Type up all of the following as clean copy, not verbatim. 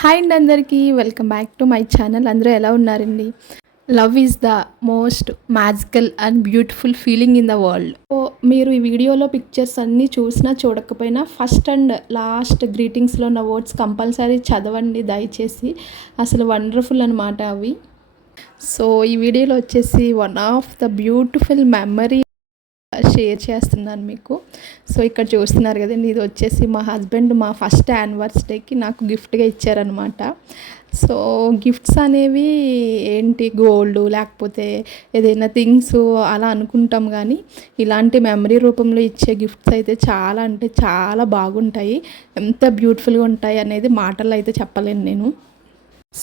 Hi అండి అందరికీ welcome back to my channel. అందరూ ఎలా ఉన్నారండి? Love is the most magical and beautiful feeling in the world. So మీరు ఈ వీడియోలో పిక్చర్స్ అన్నీ చూసినా చూడకపోయినా ఫస్ట్ అండ్ లాస్ట్ గ్రీటింగ్స్లో ఉన్న వర్డ్స్ కంపల్సరీ చదవండి దయచేసి. అసలు వండర్ఫుల్ అనమాట అవి. సో ఈ వీడియోలో వచ్చేసి one of the beautiful memory share చేస్తున్నాను మీకు. సో ఇక్కడ చూస్తున్నారు కదండి, ఇది వచ్చేసి మా హస్బెండ్ మా ఫస్ట్ యానివర్సరీకి నాకు గిఫ్ట్గా ఇచ్చారనమాట. సో గిఫ్ట్స్ అనేవి ఏంటి గోల్డ్ లేకపోతే ఏదైనా థింగ్స్ అలా అనుకుంటాం, కానీ ఇలాంటి మెమరీ రూపంలో ఇచ్చే గిఫ్ట్స్ అయితే చాలా అంటే చాలా బాగుంటాయి. ఎంత బ్యూటిఫుల్గా ఉంటాయి అనేది మాటల్లో అయితే చెప్పలేను నేను.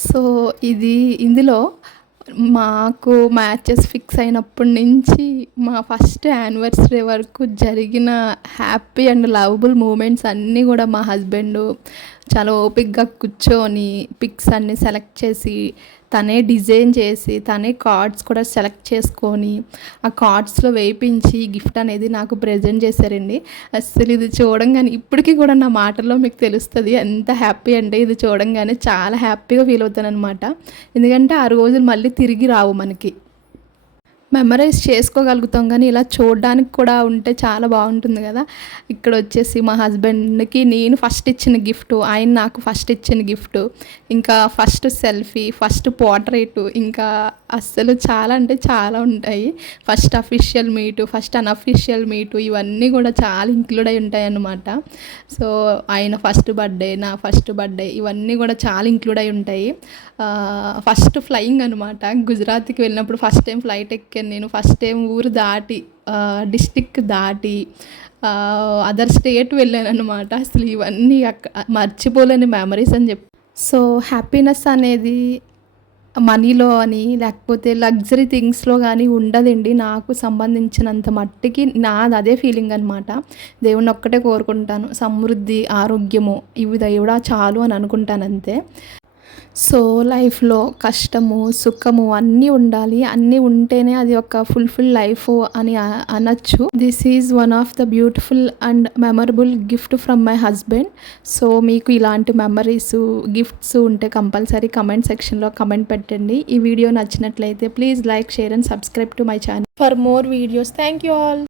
సో ఇందులో మాకు మ్యాచెస్ ఫిక్స్ అయినప్పటి నుంచి మా ఫస్ట్ యానివర్సరీ వరకు జరిగిన హ్యాపీ అండ్ లవబుల్ మూమెంట్స్ అన్నీ కూడా మా హస్బెండ్ చాలా ఓపిక్గా కూర్చొని పిక్స్ అన్నీ సెలెక్ట్ చేసి తనే డిజైన్ చేసి తనే కార్డ్స్ కూడా సెలెక్ట్ చేసుకొని ఆ కార్డ్స్లో వేయించి గిఫ్ట్ అనేది నాకు ప్రజెంట్ చేశారండి. అసలు ఇది చూడంగానే ఇప్పటికీ కూడా నా మాటల్లో మీకు తెలుస్తుంది ఎంత హ్యాపీ అంటే. ఇది చూడంగానే చాలా హ్యాపీగా ఫీల్ అవుతాను అనమాట. ఎందుకంటే ఆ రోజులు మళ్ళీ తిరిగి రావు మనకి. మెమరైజ్ చేసుకోగలుగుతాం, కానీ ఇలా చూడడానికి కూడా ఉంటే చాలా బాగుంటుంది కదా. ఇక్కడ వచ్చేసి మా హస్బెండ్కి నేను ఫస్ట్ ఇచ్చిన గిఫ్ట్, ఆయన నాకు ఫస్ట్ ఇచ్చిన గిఫ్ట్, ఇంకా ఫస్ట్ సెల్ఫీ, ఫస్ట్ పోర్ట్రేటు, ఇంకా అస్సలు చాలా అంటే చాలా ఉంటాయి. First official meet, first unofficial meet, ఇవన్నీ కూడా చాలా ఇంక్లూడ్ అయి ఉంటాయి అన్నమాట. సో ఆయన ఫస్ట్ బర్త్డే, నా ఫస్ట్ బర్త్డే, ఇవన్నీ కూడా చాలా ఇంక్లూడ్ అయి ఉంటాయి. ఫస్ట్ ఫ్లయింగ్ అనమాట. గుజరాత్కి వెళ్ళినప్పుడు ఫస్ట్ టైం ఫ్లైట్ ఎక్కాను నేను. ఫస్ట్ టైం ఊరు దాటి డిస్టిక్ దాటి అదర్ స్టేట్ వెళ్ళాను అనమాట. అసలు ఇవన్నీ మర్చిపోలేని మెమరీస్ అని చెప్పి. సో హ్యాపీనెస్ అనేది మనీలో అని లేకపోతే లగ్జరీ థింగ్స్లో కానీ ఉండదండి. నాకు సంబంధించినంత మట్టికి నాది అదే ఫీలింగ్ అనమాట. దేవుణ్ణి ఒక్కటే కోరుకుంటాను, సమృద్ధి ఆరోగ్యము ఇవి దేవుడా చాలు అని అనుకుంటాను అంతే. సో లైఫ్లో కష్టము సుఖము అన్నీ ఉండాలి, అన్నీ ఉంటేనే అది ఒక ఫుల్ఫిల్ లైఫ్ అని అనొచ్చు. This is one of the beautiful and memorable gift from my husband. So మీకు ఇలాంటి మెమరీస్ గిఫ్ట్స్ ఉంటే కంపల్సరీ కమెంట్ సెక్షన్లో కమెంట్ పెట్టండి. ఈ వీడియో నచ్చినట్లయితే please like share and subscribe to my channel for more videos. Thank you all.